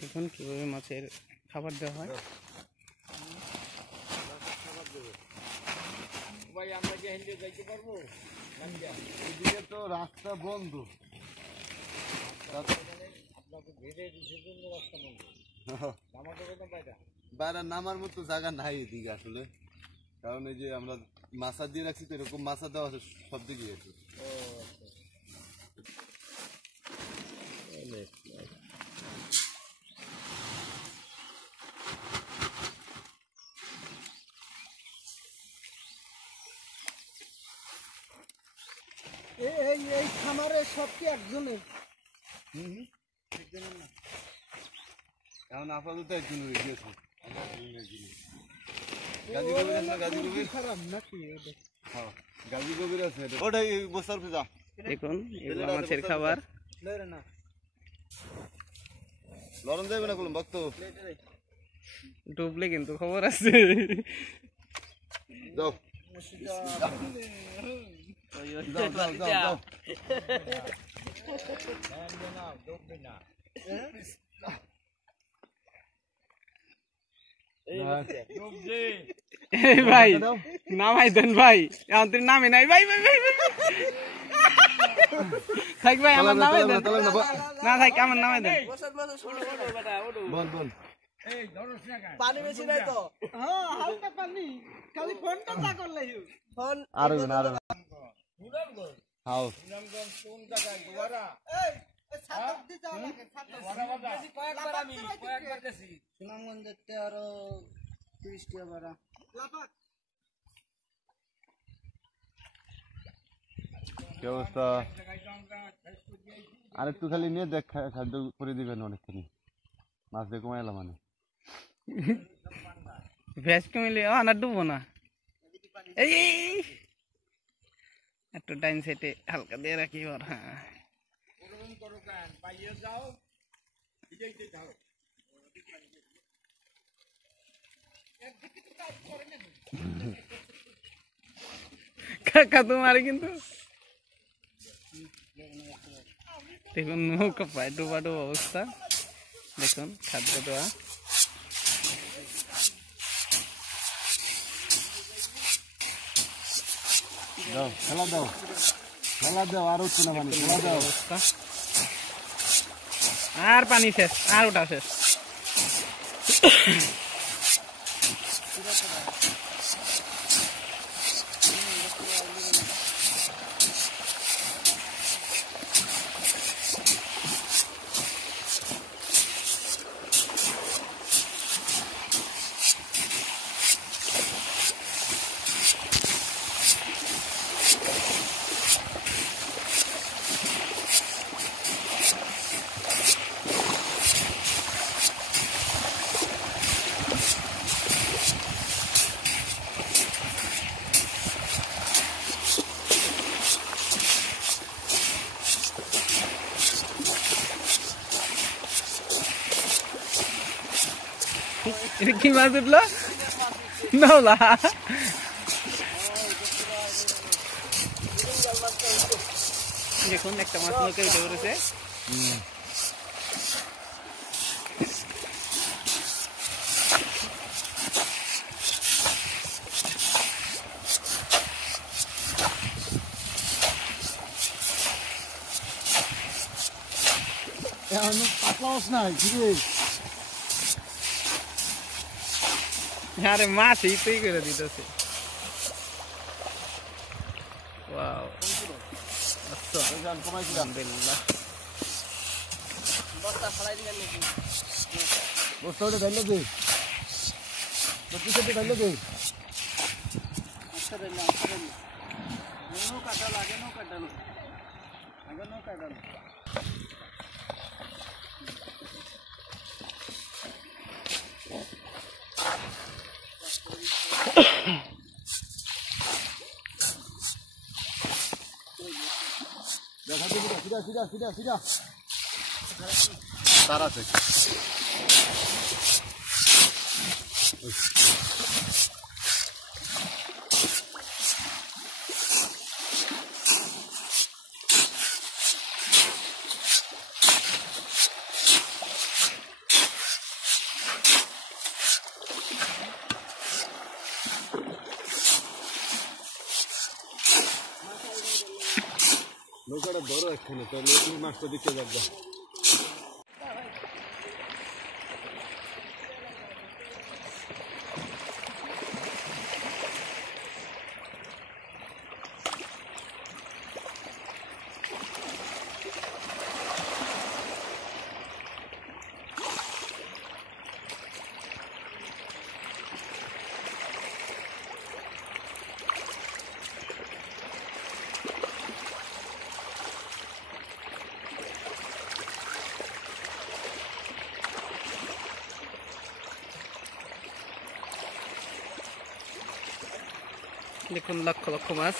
দেখুন কিভাবে মাছের খাবার দেওয়া হয়। তো রাস্তা বন্ধ, বাইরে নামার মতো জায়গা নাই এদিকে আসলে, কারণ এই যে আমরা মাছা দিয়ে রাখছি তো এরকম মাছা দেওয়া আছে সব দিকে আছে। এই খামারে সব কি একজনের? এখন আপাতত একজন গিয়েছে। গাজী কবির আছে ওটাই বসার ফেজা। দেখুন এগুলো মাছের খাবার। লরম যাবে না বলুন ভক্ত, ডুবলে কিন্তু খবর আছে। যাও ভাই নামাই দেন ভাই, আমাদের নামে নাই ভাই। থাক ভাই আমার নামাই দেন, না থাক আমার নামাই দেন। বল বল পানি বেশি নাই তো? হ্যাঁ হালকা পানি, খালি ফোনটা যা করলে ফোন আর হাও কোন জায়গায় দুয়ারা এই ছাতক দি যাও লাগে ছাতক বেশি কয়েকবার গেছি সুনামগঞ্জতে আরো 30 টা বাড়া লাপাক। কি অবস্থা? আর একটু খালি নিয়ে দেখ, খাদ্য করে দিবেন অনেকখানি, মাছ দিয়ে কমাইলাম মানে ভেজ কমিলে না ডুবো না। এই একটু ডাইন সাইডে হালকা দিয়ে রাখি ওর। হ্যাঁ কাকা তোমার কিন্তু দেখুন নৌকা পায় ডুবা ডুবা অবস্থা। দেখুন খাদ্য দেওয়া। দাও খেলা দাও, খেলা দাও, আর উঠছে না পানি, খেলা দাও। আর পানি শেষ, আর ওটা শেষ। এটা কি মাছ উঠলো? নৌলা। দেখুন একটা মাছ নৌকে উঠে পড়েছে। আরে মাছ তুই করে দিতেছে। ওয়াও আলহামদুলিল্লাহ। বস্তা ফলাই দিলেন নাকি? বস্তাটা ধরলে কি ধরলে কি আচ্ছা দিলাম নৌকা ডালো, আগে নৌকা ডালো, আগে নৌকা ডালো। দেখা দিবি সিধা সিধা সিধা সিধা তার আছে। নৌকাটা ধরো একখানে, তাহলে এই মাছটা দিতে যাবো। দেখুন লক্ষ লক্ষ মাছ।